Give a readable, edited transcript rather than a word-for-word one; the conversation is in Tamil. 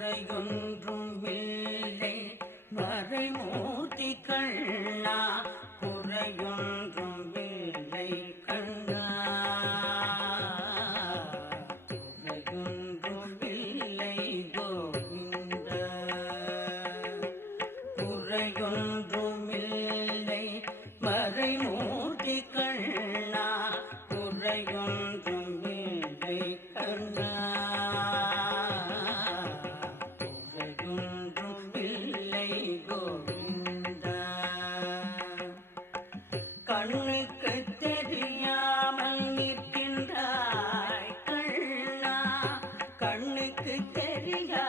குறையொன்றும் இல்லை மறைமூர்த்தி கண்ணா, குறையொன்றும் இல்லை கண்ணா, குறையொன்றும் இல்லை கோவிந்தா, குறையொன்றும் இல்லை மறைமூர்த்தி கண்ணா, குறையொன்றும் இல்லை கண்ணா, கண்ணுக்கு தெரியாமல் நிற்கின்றாய் கண்ணா, கண்ணுக்கு தெரியாமல்